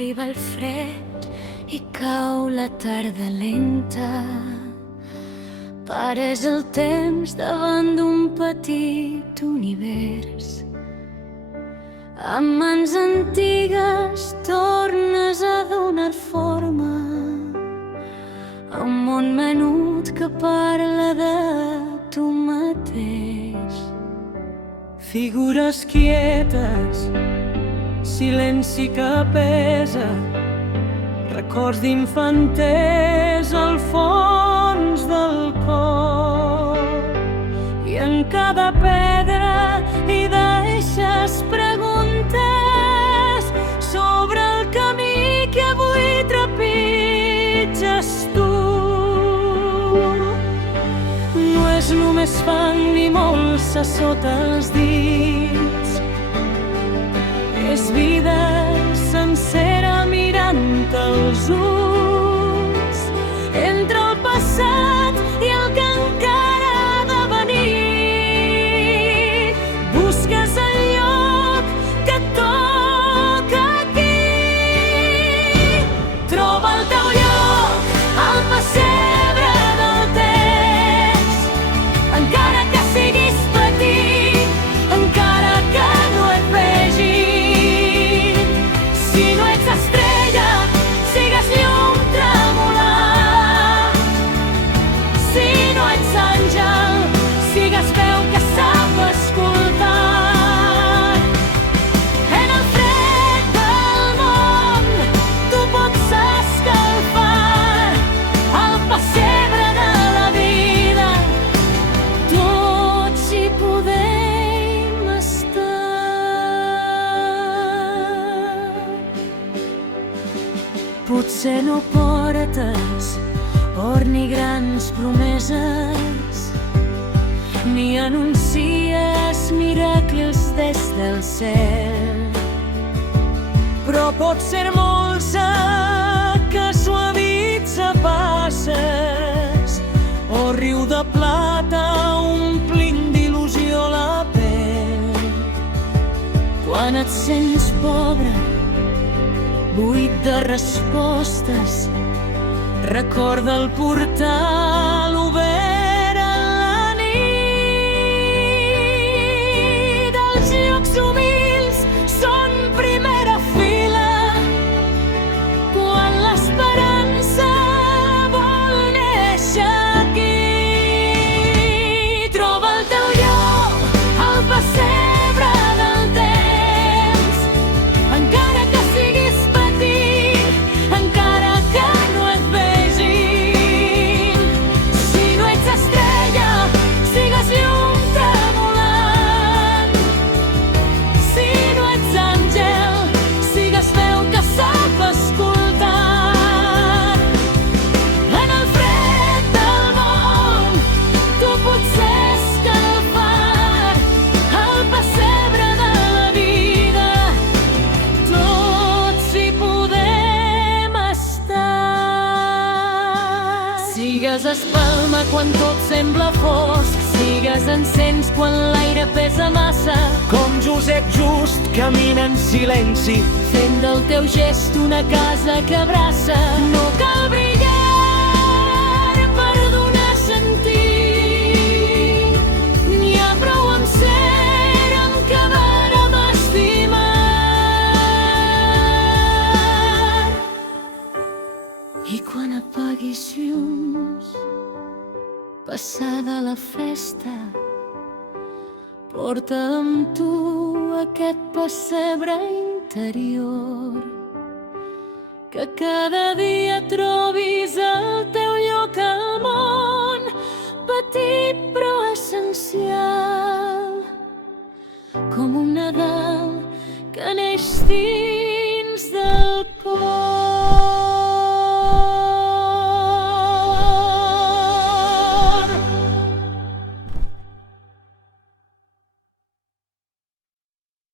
Arriba el fred i cau la tarda lenta. Pares el temps davant d'un petit univers. Amb mans antigues tornes a donar forma a un món menut que parla de tu mateix. Figures quietes, silenci que pesa, records d'infantesa al fons del cor. I en cada pedra hi deixes preguntes sobre el camí que avui trepitges tu. No és només fang ni molsa sota els dits, és vida sencera mirant els ulls, entre el passat i el que encara ha de venir. Busques el lloc que et toca aquí. Troba el teu lloc al pessebre del temps, encara que siguis petit, encara que no et vegin. Si no ets estrella, sigues llum tremolant. Si no ets àngel, sigues veu que sap escoltar. En el fred del món tu pots escalfar el pessebre de la vida. Tots hi podem estar. Potser no portes or ni grans promeses, ni anuncies miracles des del cel, però pot ser molsa que suavitza passes, o riu de plata omplint d'il·lusió la pell. Quan et sents pobre, buit de respostes, recorda el portal obert a la nit. Els llocs humils són primera fila quan l'esperança vol néixer aquí. Troba el teu lloc al pessebre del temps, encara que siguis petit, encara que no et vegin. Si no ets estrella, sigues llum tremolant. Si no ets àngel, sigues veu que sap escoltar. En el fred del món tu pots escalfar el pessebre de la vida. Tots hi podem estar. Sigues espalma quan tot sembla fosc, sigues encens quan l'aire pesa massa, Com Josep Just camina en silenci, fent del teu gest una casa que abraça. No cal brillar per donar sentit, n'hi ha prou amb ser amb què vàrem estimar. I quan apaguis llums, passada la festa, porta amb tu aquest pessebre interior, que cada dia trobis el teu lloc al món, petit però essencial, com un Nadal que neix dins